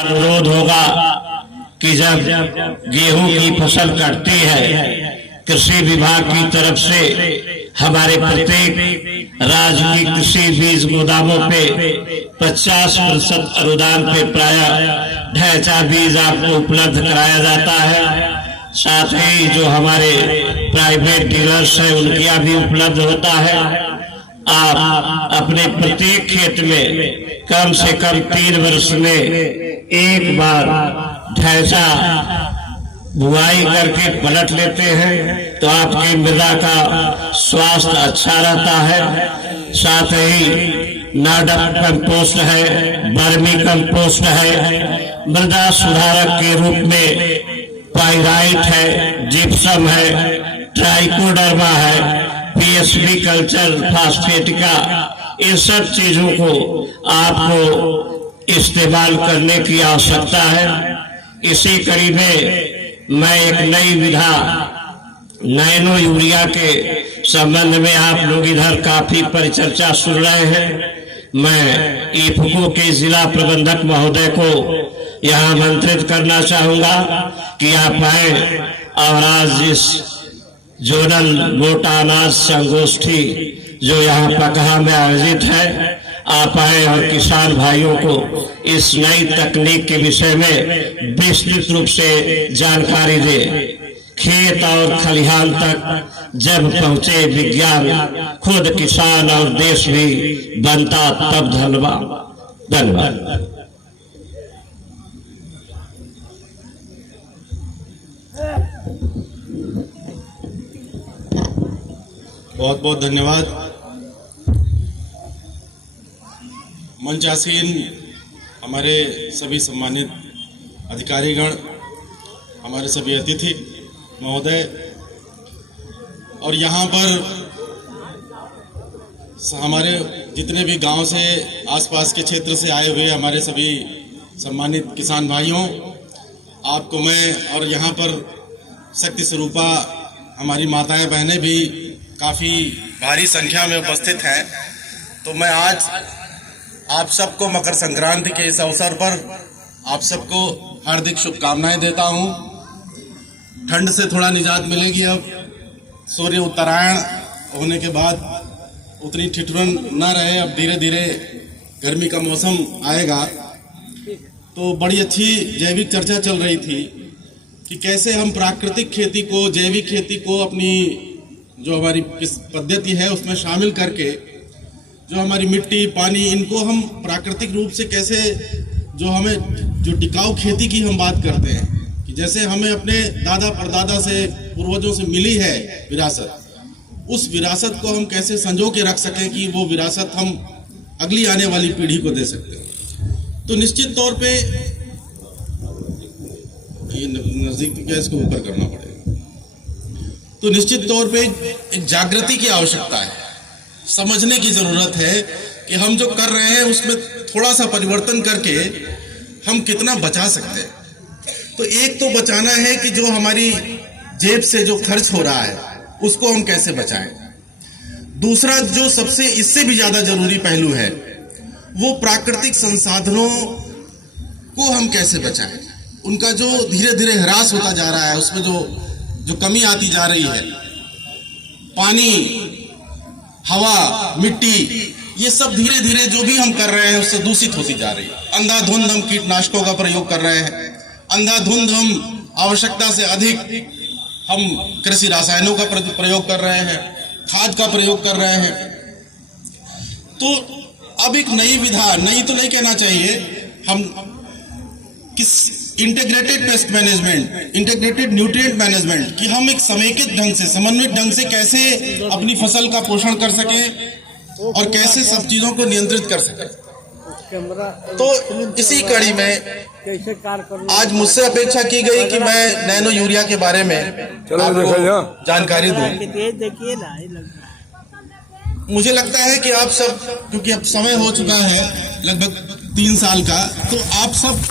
अनुरोध होगा कि जब गेहूं की फसल कटती है, कृषि विभाग की तरफ से हमारे प्रत्येक राज्य की कृषि बीज गोदामों पे 50% अनुदान पे प्रायः ढैंचा बीज आपको उपलब्ध कराया जाता है। साथ ही जो हमारे प्राइवेट डीलर्स है उनके यहाँ भी उपलब्ध होता है। आप अपने प्रत्येक खेत में कम से कम 3 वर्ष में एक बार ढैंचा बुआई करके पलट लेते हैं तो आपकी मृदा का स्वास्थ्य अच्छा रहता है। साथ ही नाडक कंपोस्ट है, वर्मी कंपोस्ट है, मृदा सुधारक के रूप में पाइराइट है, जिप्सम है, ट्राइकोडर्मा है, पीएसबी कल्चर फास्फेटिका, इन सब चीजों को आपको इस्तेमाल करने की आवश्यकता है। इसी कड़ी में मैं एक नई विधा नैनो यूरिया के संबंध में आप लोग इधर काफी परिचर्चा सुन रहे हैं। मैं इफको के जिला प्रबंधक महोदय को यहाँ आमंत्रित करना चाहूंगा कि आप आए और आज इस जोनल मोटा अनाज संगोष्ठी जो यहाँ पकहा में आयोजित है, आप आए और किसान भाइयों को इस नई तकनीक के विषय में विस्तृत रूप से जानकारी दे। खेत और खलिहान तक जब पहुंचे विज्ञान, खुद किसान और देश भी बनता तब धन्यवाद। बहुत बहुत धन्यवाद। मंचासीन हमारे सभी सम्मानित अधिकारीगण, हमारे सभी अतिथि महोदय और यहाँ पर हमारे जितने भी गांव से आसपास के क्षेत्र से आए हुए हमारे सभी सम्मानित किसान भाइयों, आपको मैं और यहाँ पर शक्ति स्वरूपा हमारी माताएं बहनें भी काफ़ी भारी संख्या में उपस्थित हैं, तो मैं आज आप सबको मकर संक्रांति के इस अवसर पर आप सबको हार्दिक शुभकामनाएं देता हूं। ठंड से थोड़ा निजात मिलेगी। अब सूर्य उत्तरायण होने के बाद उतनी ठिठुरन न रहे, अब धीरे धीरे गर्मी का मौसम आएगा। तो बड़ी अच्छी जैविक चर्चा चल रही थी कि कैसे हम प्राकृतिक खेती को, जैविक खेती को अपनी जो हमारी पद्धति है उसमें शामिल करके जो हमारी मिट्टी, पानी, इनको हम प्राकृतिक रूप से कैसे जो टिकाऊ खेती की हम बात करते हैं कि जैसे हमें अपने दादा परदादा से, पूर्वजों से मिली है विरासत, उस विरासत को हम कैसे संजो के रख सकें कि वो विरासत हम अगली आने वाली पीढ़ी को दे सकते हैं। तो निश्चित तौर पे ये नजदीक तो क्या इसको ऊपर करना पड़ेगा। तो निश्चित तौर पे एक जागृति की आवश्यकता है, समझने की जरूरत है कि हम जो कर रहे हैं उसमें थोड़ा सा परिवर्तन करके हम कितना बचा सकते हैं। तो एक तो बचाना है कि जो हमारी जेब से जो खर्च हो रहा है उसको हम कैसे बचाएं। दूसरा जो सबसे इससे भी ज्यादा जरूरी पहलू है वो प्राकृतिक संसाधनों को हम कैसे बचाएं। उनका जो धीरे धीरे ह्रास होता जा रहा है, उसमें जो कमी आती जा रही है, पानी, हवा, मिट्टी, ये सब धीरे धीरे जो भी हम कर रहे हैं उससे दूषित होती जा रही है। अंधाधुंध हम कीटनाशकों का प्रयोग कर रहे हैं, अंधाधुंध हम आवश्यकता से अधिक हम कृषि रसायनों का प्रयोग कर रहे हैं, खाद का प्रयोग कर रहे हैं। तो अब एक नई विधा, नई तो नहीं कहना चाहिए, हम किस integrated pest management, integrated nutrient management, कि हम एक समेकित ढंग से, समन्वित ढंग से कैसे अपनी फसल का पोषण कर सकें और कैसे सब चीजों को नियंत्रित कर सकें। तो इसी कड़ी में आज मुझसे अपेक्षा की गई कि मैं नैनो यूरिया के बारे में आपको जानकारी दूं। मुझे लगता है कि आप सब, क्योंकि अब समय हो चुका है लगभग 3 साल का, तो आप सब